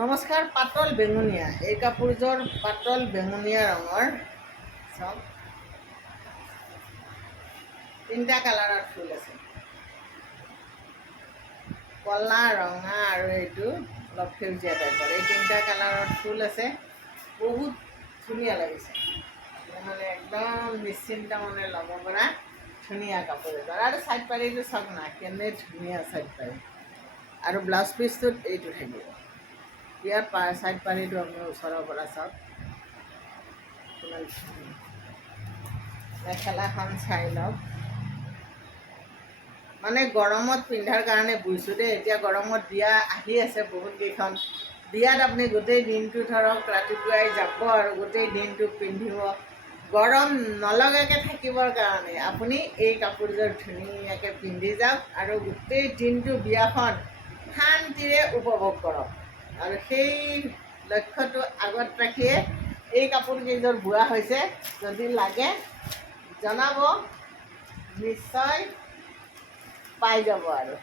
নমস্কাৰ। পাতল বেঙুনীয়া এই কাপোৰযোৰ পাতল বেঙুনীয়া ৰঙৰ চব তিনিটা কালাৰৰ ফুল আছে, কলা, ৰঙা আৰু এইটো অলপ সেউজীয়া টাইপৰ। এই তিনিটা কালাৰৰ ফুল আছে, বহুত ধুনীয়া লাগিছে। মানে একদম নিশ্চিন্ত মনে ল'ব পৰা ধুনীয়া কাপোৰ এযোৰ। আৰু চাইড পাৰিটো চাওক না, কেনে ধুনীয়া চাইড পাৰি। আৰু ব্লাউজ পিচটোত এইটো থাকিব। ইয়াৰ চাইড পাৰিটো আপুনি ওচৰৰ পৰা চাওক কিমান ধুনীয়া। মেখেলাখন চাই লওক। মানে গৰমত পিন্ধাৰ কাৰণে বুইছোঁ দেই। এতিয়া গৰমত বিয়া আহি আছে বহুতকেইখন। বিয়াত আপুনি গোটেই দিনটো ধৰক ৰাতিপুৱাই যাব আৰু গোটেই দিনটো পিন্ধিব। গৰম নলগাকৈ থাকিবৰ কাৰণে আপুনি এই কাপোৰযোৰ ধুনীয়াকৈ পিন্ধি যাওক আৰু গোটেই দিনটো বিয়াখন শান্তিৰে উপভোগ কৰক। আৰু সেই লক্ষ্যটো আগত ৰাখিয়ে এই কাপোৰকেইযোৰ বোৱা হৈছে। যদি লাগে জনাব, নিশ্চয় পাই যাব আৰু।